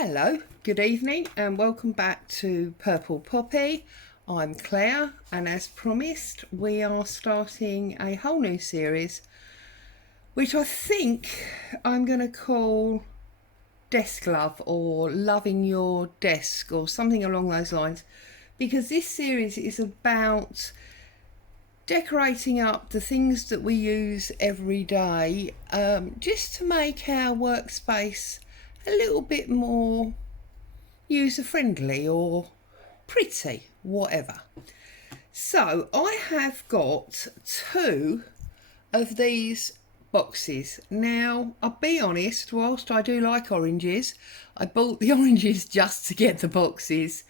Hello, good evening and welcome back to Purple Poppy. I'm Claire and as promised we are starting a whole new series which I think I'm going to call Desk Love or Loving Your Desk or something along those lines, because this series is about decorating up the things that we use every day, just to make our workspace a little bit more user friendly or pretty, whatever. So I have got two of these boxes. Now I'll be honest, whilst I do like oranges, I bought the oranges just to get the boxes.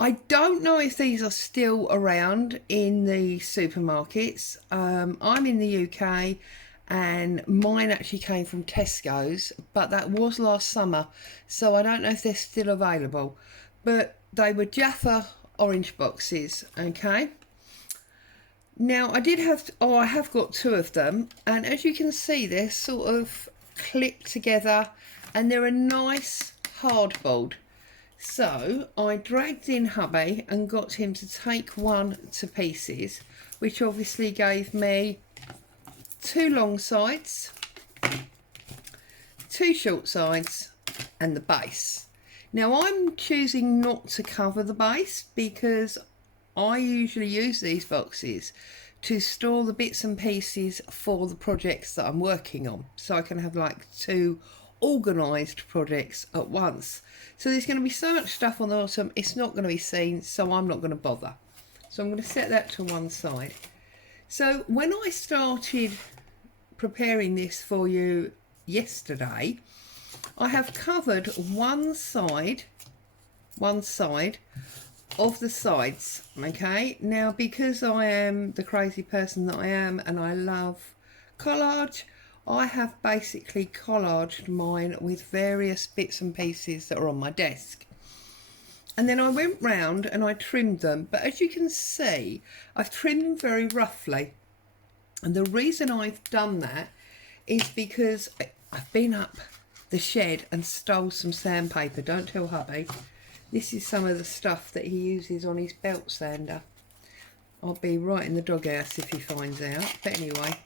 I don't know if these are still around in the supermarkets. I'm in the UK and mine actually came from Tesco's, but that was last summer, so I don't know if they're still available. But they were Jaffa orange boxes, okay? Now I have got two of them, and as you can see they're sort of clipped together and they're a nice hardboard. So I dragged in hubby and got him to take one to pieces, which obviously gave me two long sides, two short sides and the base. Now I'm choosing not to cover the base because I usually use these boxes to store the bits and pieces for the projects that I'm working on, so I can have like two organised projects at once. So there's going to be so much stuff on the bottom, it's not going to be seen, so I'm not going to bother. So I'm going to set that to one side. So when I started preparing this for you yesterday, I have covered one side of the sides, okay? Now because I am the crazy person that I am and I love collage, I have basically collaged mine with various bits and pieces that are on my desk. And then I went round and I trimmed them, but as you can see I've trimmed them very roughly. And the reason I've done that is because I've been up the shed and stole some sandpaper. Don't tell hubby. This is some of the stuff that he uses on his belt sander. I'll be right in the doghouse if he finds out. But anyway,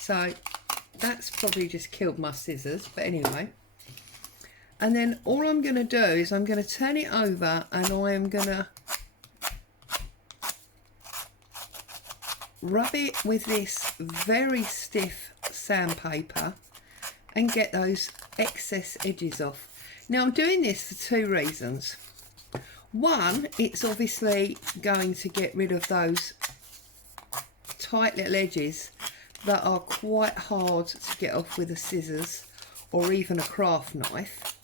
so that's probably just killed my scissors. But anyway, and then all I'm going to do is I'm going to turn it over and I am going to rub it with this very stiff sandpaper and get those excess edges off. Now I'm doing this for two reasons. One, it's obviously going to get rid of those tight little edges that are quite hard to get off with a scissors or even a craft knife.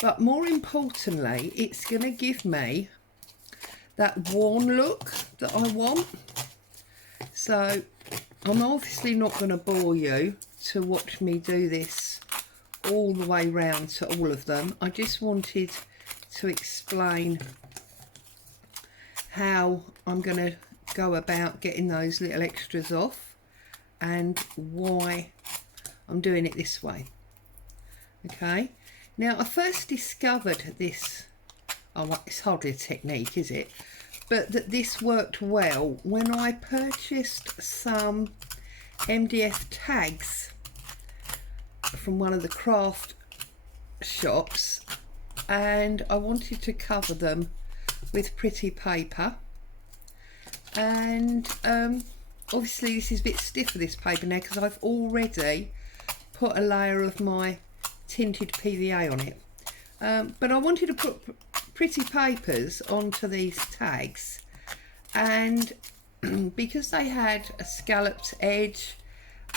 But more importantly, it's going to give me that worn look that I want. So I'm obviously not going to bore you to watch me do this all the way round to all of them. I just wanted to explain how I'm going to go about getting those little extras off and why I'm doing it this way. Okay, now I first discovered this, it's hardly a technique, is it? But that this worked well when I purchased some MDF tags from one of the craft shops, and I wanted to cover them with pretty paper, and obviously this is a bit stiffer, this paper now, because I've already put a layer of my tinted PVA on it, but I wanted to put pretty papers onto these tags, and because they had a scalloped edge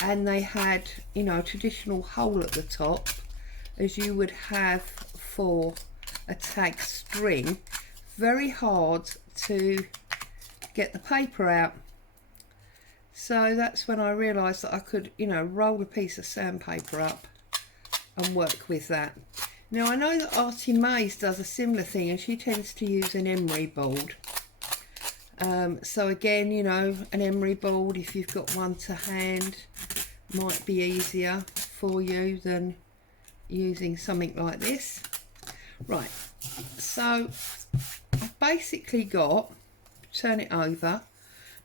and they had, you know, a traditional hole at the top as you would have for a tag string, very hard to get the paper out. So that's when I realised that I could, you know, roll a piece of sandpaper up and work with that. Now I know that Artie Mays does a similar thing, and she tends to use an emery board. So again, you know, an emery board, if you've got one to hand, might be easier for you than using something like this. Right, so I've basically got, turn it over,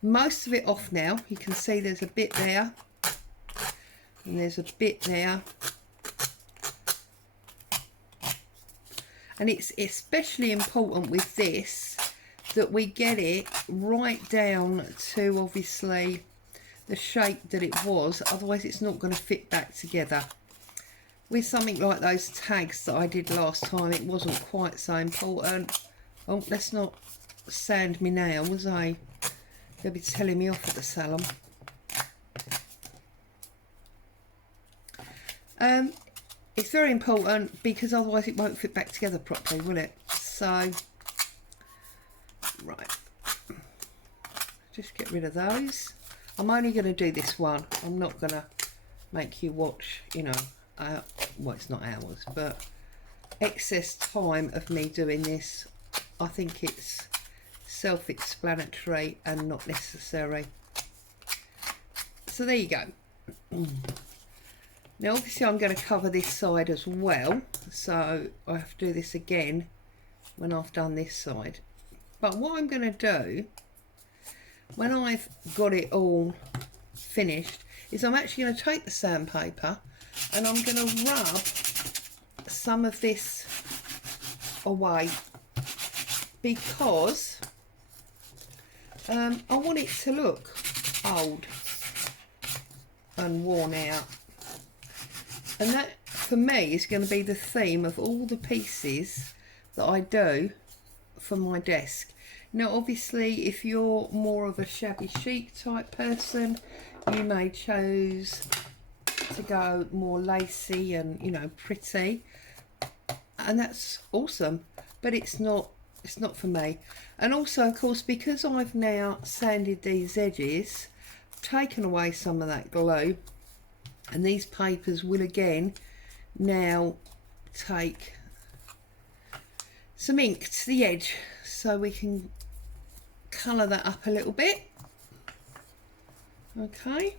most of it off now. You can see there's a bit there and there's a bit there, and it's especially important with this that we get it right down to obviously the shape that it was, otherwise it's not going to fit back together. With something like those tags that I did last time, it wasn't quite so important. Oh, let's not sand me nails, they'll be telling me off at the salon. It's very important because otherwise it won't fit back together properly, will it? So, right, just get rid of those. I'm only going to do this one. I'm not going to make you watch, you know, well, it's not hours, but excess time of me doing this. I think it's self-explanatory and not necessary. So there you go. Now obviously I'm going to cover this side as well, so I have to do this again when I've done this side. But what I'm going to do when I've got it all finished is I'm actually going to take the sandpaper and I'm going to rub some of this away, because I want it to look old and worn out. And that, for me, is going to be the theme of all the pieces that I do for my desk. Now, obviously, if you're more of a shabby chic type person, you may choose to go more lacy and, you know, pretty. And that's awesome. But it's not for me. And also, of course, because I've now sanded these edges, taken away some of that glue, and these papers will again now take some ink to the edge so we can colour that up a little bit. Okay,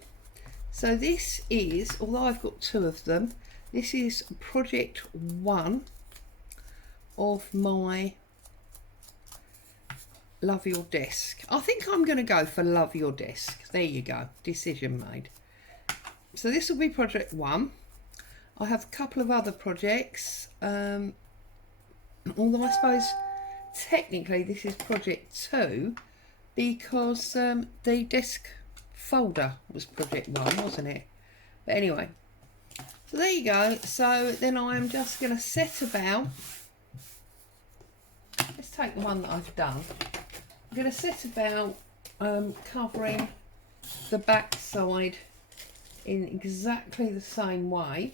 so this is, although I've got two of them, this is project 1 of my Love Your Desk. I think I'm going to go for Love Your Desk. There you go, decision made. So this will be project 1. I have a couple of other projects, although I suppose technically this is project 2 because the desk folder was project 1, wasn't it? But anyway, so there you go. So then I'm just going to set about, let's take the one that I've done. I'm going to set about covering the back side in exactly the same way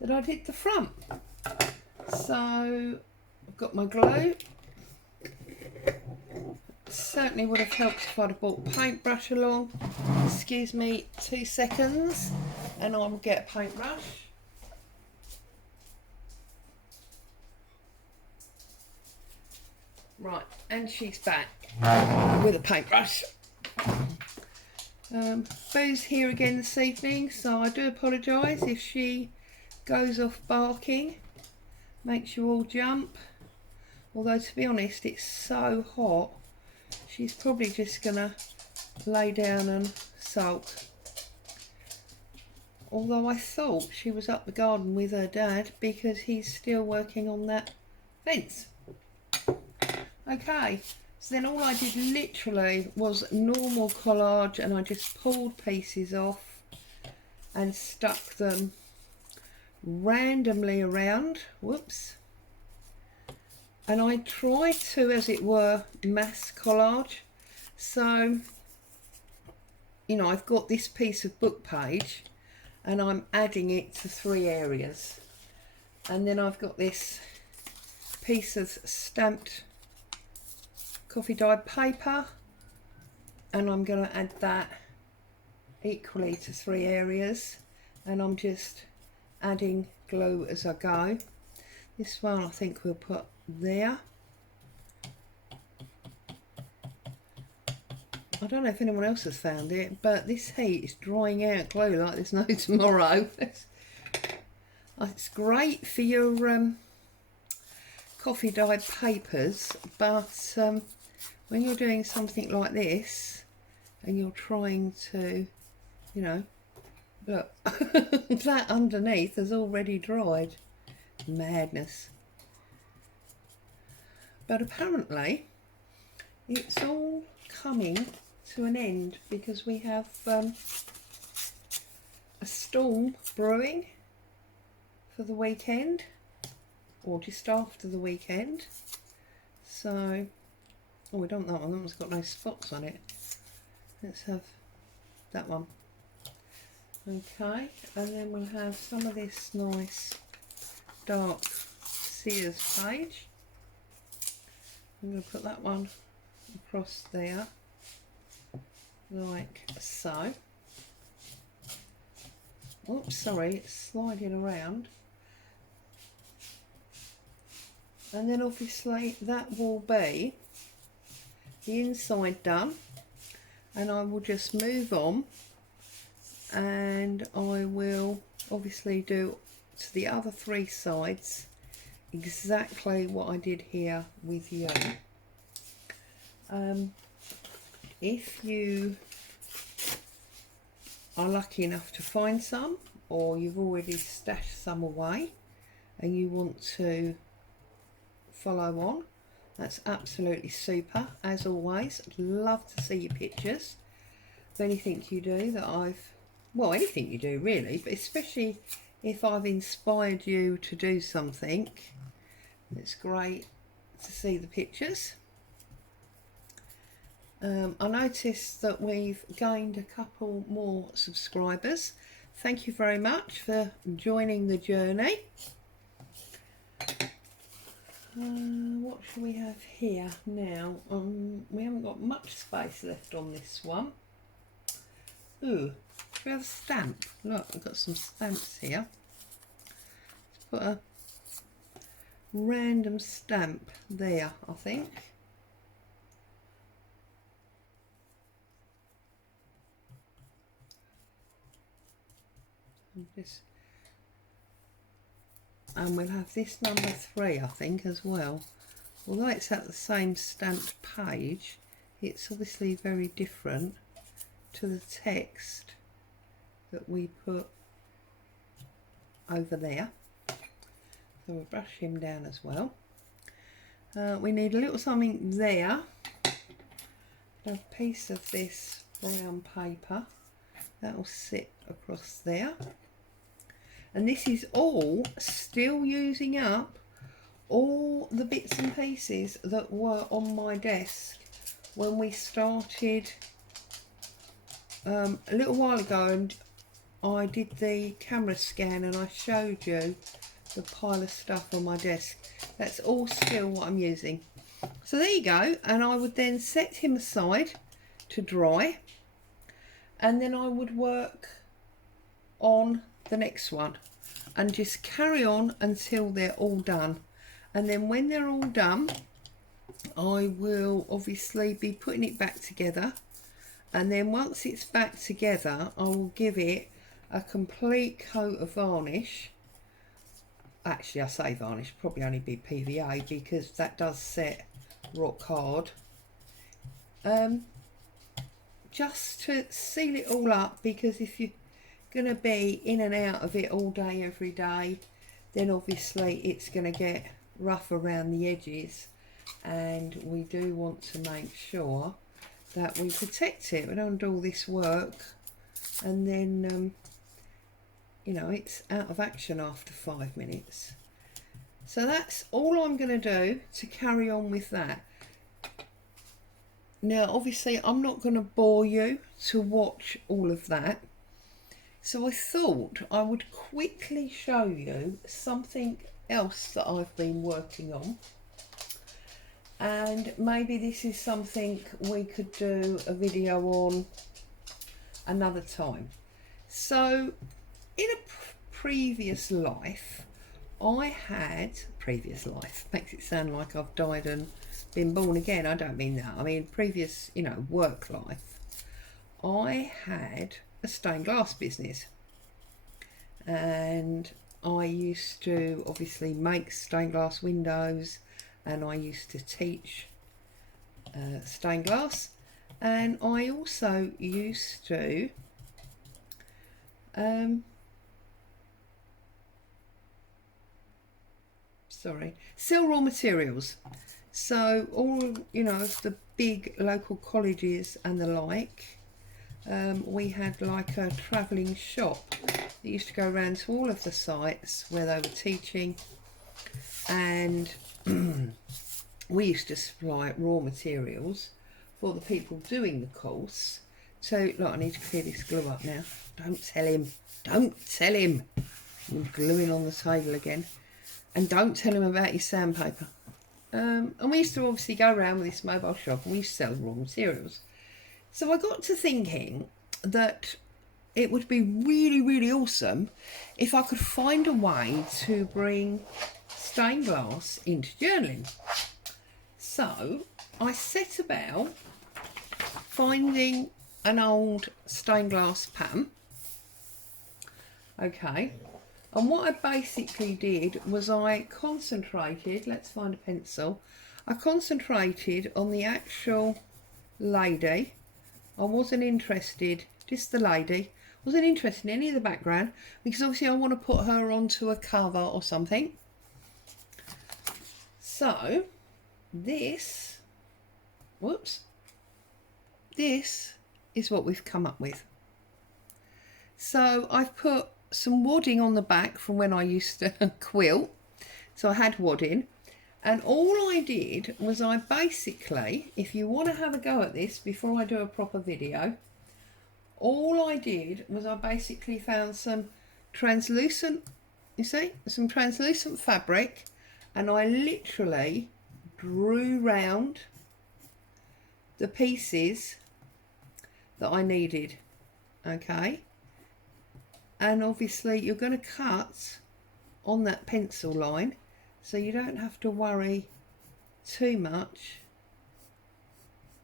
that I did the front. So I've got my glue. Certainly would have helped if I'd have brought a paintbrush along. Excuse me 2 seconds and I will get a paintbrush. Right, and she's back with a paintbrush. Boo's here again this evening, so I do apologise if she goes off barking, makes you all jump. Although to be honest, it's so hot, she's probably just gonna lay down and sulk. Although I thought she was up the garden with her dad because he's still working on that fence. Okay, so then all I did literally was normal collage, and I just pulled pieces off and stuck them randomly around. Whoops. And I try to, as it were, mass collage. So, you know, I've got this piece of book page and I'm adding it to 3 areas. And then I've got this piece of stamped coffee dyed paper and I'm going to add that equally to 3 areas, and I'm just adding glue as I go. This one I think we'll put there. I don't know if anyone else has found it, but this heat is drying out glue like there's no tomorrow. It's great for your coffee dyed papers, but when you're doing something like this and you're trying to, you know, look, that underneath has already dried. Madness. But apparently it's all coming to an end because we have a storm brewing for the weekend, or just after the weekend. So, oh, we don't want that one. That one's got no spots on it. Let's have that one. Okay, and then we'll have some of this nice dark Sears page. I'm going to put that one across there, like so. Oops, sorry, it's sliding around. And then obviously that will be the inside done, and I will just move on, and I will obviously do to the other three sides exactly what I did here with you. If you are lucky enough to find some, or you've already stashed some away and you want to follow on, that's absolutely super. As always, I'd love to see your pictures of anything you do that well, anything you do really, but especially if I've inspired you to do something. It's great to see the pictures. I noticed that we've gained a couple more subscribers. Thank you very much for joining the journey. What shall we have here now? We haven't got much space left on this one. Ooh, we have a stamp. Look, I've got some stamps here. Let's put a random stamp there, I think. And we'll have this number 3, I think, as well. Although it's at the same stamped page, it's obviously very different to the text that we put over there. So we'll brush him down as well. We need a little something there. A piece of this brown paper that will sit across there. And this is all still using up all the bits and pieces that were on my desk when we started a little while ago, and I did the camera scan and I showed you the pile of stuff on my desk. That's all still what I'm using. So there you go, and I would then set him aside to dry, and then I would work on the next one and just carry on until they're all done. And then when they're all done, I will obviously be putting it back together, and then once it's back together I will give it a complete coat of varnish. Actually, I say varnish, probably only be PVA because that does set rock hard. Just to seal it all up, because if you're going to be in and out of it all day every day, then obviously it's going to get rough around the edges, and we do want to make sure that we protect it. We don't do all this work and then you know, it's out of action after 5 minutes. So that's all I'm going to do to carry on with that. Now obviously I'm not going to bore you to watch all of that, so I thought I would quickly show you something else that I've been working on, and maybe this is something we could do a video on another time. So in a previous life, previous life makes it sound like I've died and been born again. I don't mean that. I mean previous, you know, work life. I had a stained glass business, and I used to obviously make stained glass windows, and I used to teach stained glass, and I also used to sell raw materials. So all, you know, the big local colleges and the like, we had like a travelling shop that used to go around to all of the sites where they were teaching, and we used to supply raw materials for the people doing the course. So, look, I need to clear this glue up now. Don't tell him. Don't tell him. I'm gluing on the table again. And don't tell him about your sandpaper. And we used to obviously go around with this mobile shop, and we used to sell raw materials. So I got to thinking that it would be really, really awesome if I could find a way to bring stained glass into journaling. So I set about finding an old stained glass pattern. Okay, and what I basically did was I concentrated, let's find a pencil, I concentrated on the actual lady. I wasn't interested, just the lady, wasn't interested in any of the background, because obviously I want to put her onto a cover or something. So this, whoops, this is what we've come up with. So I've put some wadding on the back from when I used to quilt. So I had wadding, and all I did was I basically, if you want to have a go at this before I do a proper video, all I did was I basically found some translucent, you see, some translucent fabric, and I literally drew round the pieces that I needed. Okay, and obviously you're going to cut on that pencil line, so you don't have to worry too much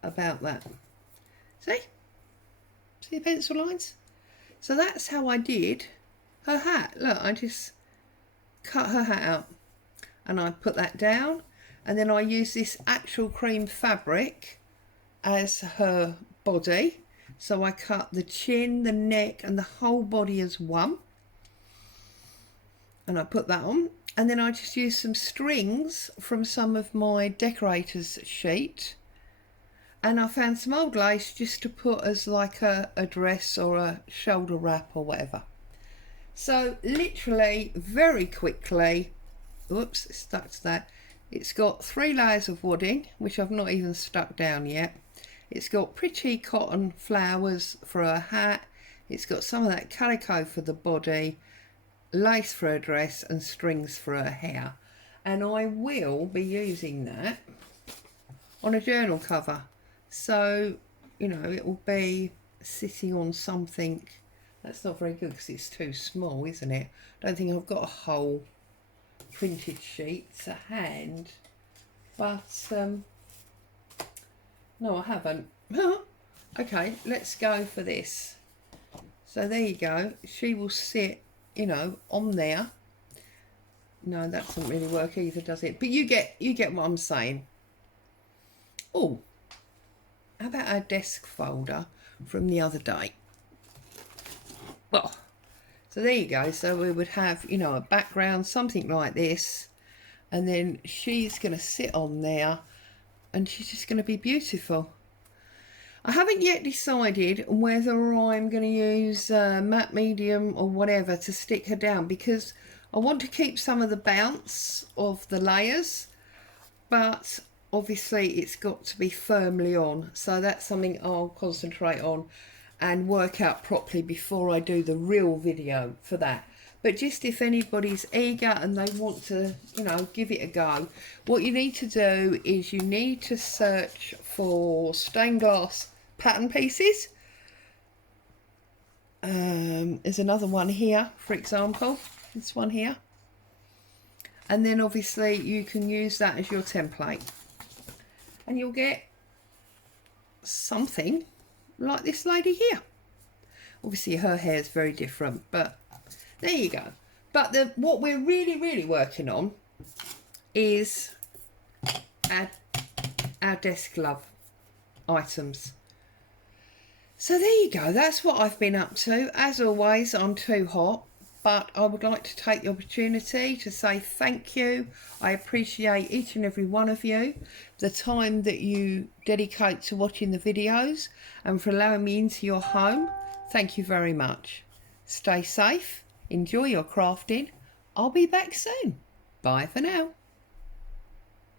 about that. See the pencil lines? So that's how I did her hat. Look, I just cut her hat out, and I put that down, and then I use this actual cream fabric as her body. So I cut the chin, the neck, and the whole body as one, and I put that on, and then I just used some strings from some of my decorators sheet, and I found some old lace just to put as like a dress or a shoulder wrap or whatever. So literally very quickly, whoops, it stuck to that. It's got 3 layers of wadding, which I've not even stuck down yet. It's got pretty cotton flowers for her hat. It's got some of that calico for the body, lace for her dress, and strings for her hair. And I will be using that on a journal cover. So, you know, it will be sitting on something. That's not very good because it's too small, isn't it? I don't think I've got a whole printed sheet to hand. But, no, I haven't. Okay, let's go for this. So there you go. She will sit, you know, on there. No, that doesn't really work either, does it? But you get what I'm saying. Oh, how about our desk folder from the other day? Well, so there you go. So we would have, you know, a background, something like this, and then she's going to sit on there, and she's just going to be beautiful. I haven't yet decided whether I'm going to use matte medium or whatever to stick her down, because I want to keep some of the bounce of the layers, but obviously it's got to be firmly on. So that's something I'll concentrate on and work out properly before I do the real video for that. But just if anybody's eager and they want to, you know, give it a go, what you need to do is you need to search for stained glass pattern pieces. There's another one here, for example, this one here. And then obviously you can use that as your template. And you'll get something like this lady here. Obviously her hair is very different, but there you go. But what we're really working on is our desk glove items. So there you go, that's what I've been up to. As always, I'm too hot, but I would like to take the opportunity to say thank you. I appreciate each and every one of you, the time that you dedicate to watching the videos and for allowing me into your home. Thank you very much. Stay safe, enjoy your crafting. I'll be back soon. Bye for now.